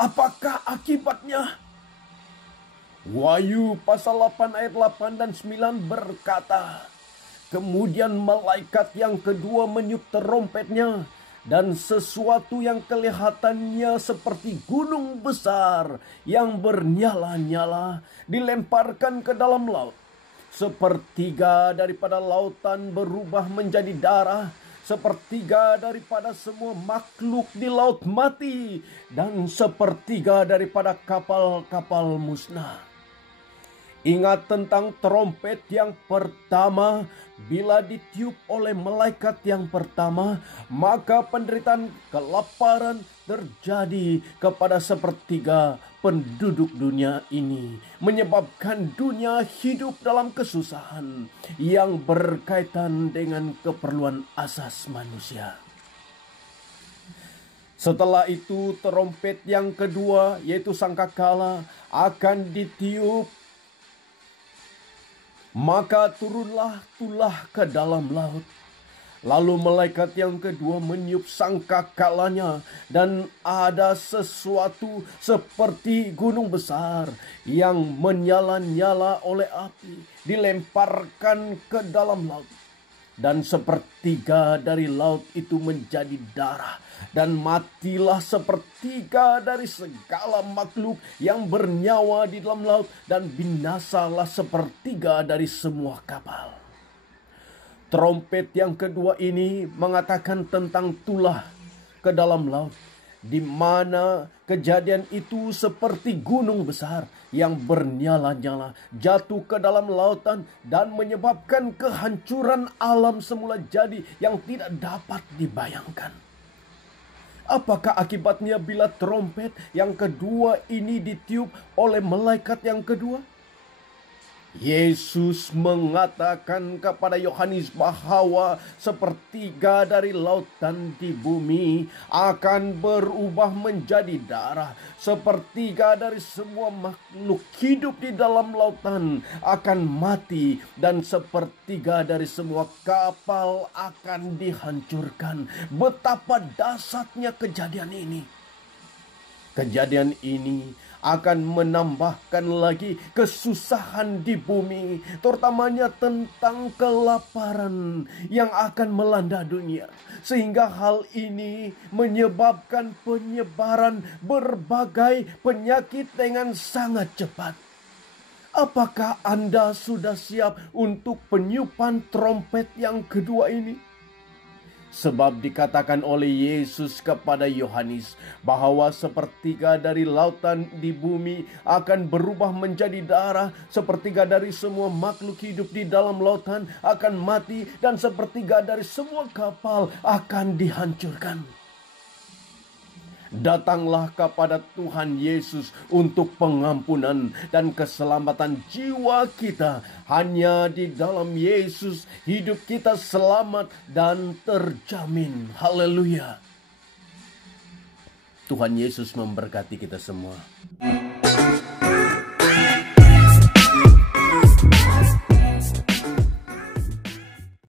Apakah akibatnya? Wahyu pasal 8 ayat 8 dan 9 berkata, kemudian malaikat yang kedua meniup terompetnya, dan sesuatu yang kelihatannya seperti gunung besar yang bernyala-nyala dilemparkan ke dalam laut. Sepertiga daripada lautan berubah menjadi darah, sepertiga daripada semua makhluk di laut mati, dan sepertiga daripada kapal-kapal musnah. Ingat tentang trompet yang pertama, bila ditiup oleh malaikat yang pertama, maka penderitaan kelaparan terjadi kepada sepertiga penduduk dunia ini, menyebabkan dunia hidup dalam kesusahan yang berkaitan dengan keperluan asas manusia. Setelah itu trompet yang kedua, yaitu sangkakala, akan ditiup. Maka turunlah tulah ke dalam laut. Lalu malaikat yang kedua meniup sangkakalanya, dan ada sesuatu seperti gunung besar yang menyala-nyala oleh api dilemparkan ke dalam laut. Dan sepertiga dari laut itu menjadi darah, dan matilah sepertiga dari segala makhluk yang bernyawa di dalam laut, dan binasalah sepertiga dari semua kapal. Trompet yang kedua ini mengatakan tentang tulah ke dalam laut, di mana kejadian itu seperti gunung besar yang bernyala-nyala jatuh ke dalam lautan dan menyebabkan kehancuran alam semula jadi yang tidak dapat dibayangkan. Apakah akibatnya bila trompet yang kedua ini ditiup oleh malaikat yang kedua? Yesus mengatakan kepada Yohanes bahwa sepertiga dari lautan di bumi akan berubah menjadi darah. Sepertiga dari semua makhluk hidup di dalam lautan akan mati, dan sepertiga dari semua kapal akan dihancurkan. Betapa dahsyatnya kejadian ini. Kejadian ini akan menambahkan lagi kesusahan di bumi, terutamanya tentang kelaparan yang akan melanda dunia. Sehingga hal ini menyebabkan penyebaran berbagai penyakit dengan sangat cepat. Apakah Anda sudah siap untuk peniupan trompet yang kedua ini? Sebab dikatakan oleh Yesus kepada Yohanes bahwa sepertiga dari lautan di bumi akan berubah menjadi darah, sepertiga dari semua makhluk hidup di dalam lautan akan mati, dan sepertiga dari semua kapal akan dihancurkan. Datanglah kepada Tuhan Yesus untuk pengampunan dan keselamatan jiwa kita. Hanya di dalam Yesus hidup kita selamat dan terjamin. Haleluya. Tuhan Yesus memberkati kita semua.